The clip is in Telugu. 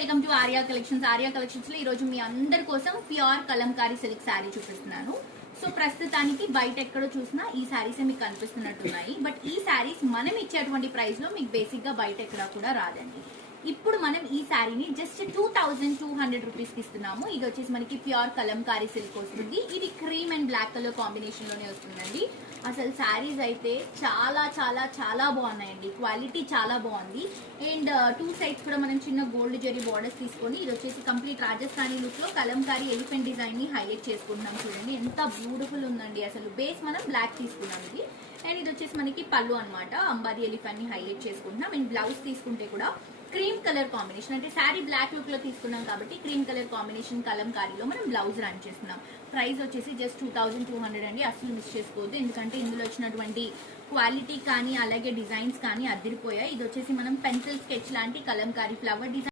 Welcome to Arya collections. Arya collections లో ఈ రోజు మీ అందరి కోసం ప్యూర్ కలంకారీ సిల్క్ శారీ చూపిస్తున్నాను. సో ప్రస్తుతానికి బయట ఎక్కడో చూసినా ఈ శారీస్ మీకు కనిపిస్తున్నట్టున్నాయి. బట్ ఈ శారీస్ మనం ఇచ్చేటువంటి ప్రైస్ లో మీకు బేసిక్ గా బయట ఎక్కడా కూడా రాదండి. ఇప్పుడు మనం ఈ శారీని జస్ట్ 2200 రూపీస్ కి ఇస్తున్నాము. ఇది వచ్చేసి మనకి ప్యూర్ కలంకారీ సిల్క్ వస్తుంది. ఇది cream and black colour combination లోనే వస్తుందండి. అసలు శారీస్ అయితే చాలా చాలా చాలా బాగున్నాయండి. క్వాలిటీ చాలా బాగుంది. అండ్ టూ సైడ్స్ కూడా మనం చిన్న గోల్డ్ జరీ బార్డర్స్ తీసుకొని ఇది వచ్చేసి కంప్లీట్ రాజస్థానీ లుక్ లో కలంకారీ ఎలిఫెంట్ డిజైన్ ని హైలైట్ చేసుకుంటున్నాం. చూడండి ఎంత బ్యూటిఫుల్ ఉందండి. అసలు బేస్ మనం బ్లాక్ తీసుకున్నాం ఇది. అండ్ ఇది వచ్చేసి మనకి పళ్ళు అనమాట. అంబారీ ఎలిఫెంట్ ని హైలైట్ చేసుకుంటున్నాం. అండ్ బ్లౌజ్ తీసుకుంటే కూడా క్రీమ్ కలర్ కాంబినేషన్, అంటే శారీ బ్లాక్ లుక్ లో తీసుకున్నాం కాబట్టి క్రీమ్ కలర్ కాంబినేషన్ కలంకారీలో మనం బ్లౌజ్ రన్ చేస్తున్నాం. ప్రైస్ వచ్చేసి జస్ట్ 2200 అండి. అసలు మిస్ చేసుకోవద్దు, ఎందుకంటే ఇందులో వచ్చినటువంటి క్వాలిటీ కానీ అలాగే డిజైన్స్ కానీ అదిరిపోయాయి. ఇది వచ్చేసి మనం పెన్సిల్ స్కెచ్ లాంటి కలంకారీ ఫ్లవర్ డిజైన్